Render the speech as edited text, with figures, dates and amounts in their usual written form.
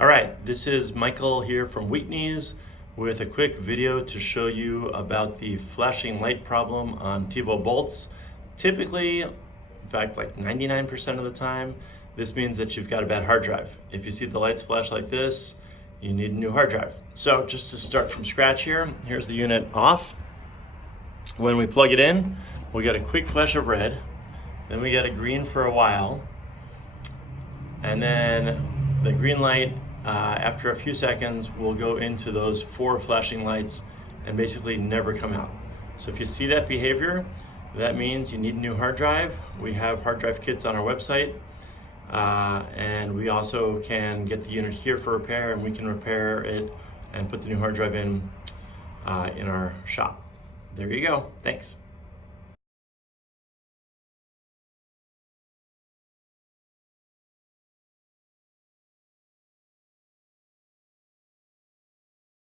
All right, this is Michael here from WeaKnees with a quick video to show you about the flashing light problem on TiVo Bolts. Typically, in fact, like 99% of the time, this means that you've got a bad hard drive. If you see the lights flash like this, you need a new hard drive. So just to start from scratch here, here's the unit off. When we plug it in, we get a quick flash of red, then we get a green for a while, and then the green light after a few seconds will go into those 4 flashing lights and basically never come out. So if you see that behavior, that means you need a new hard drive. We have hard drive kits on our website, and we also can get the unit here for repair, and we can repair it and put the new hard drive in our shop. There you go. Thanks.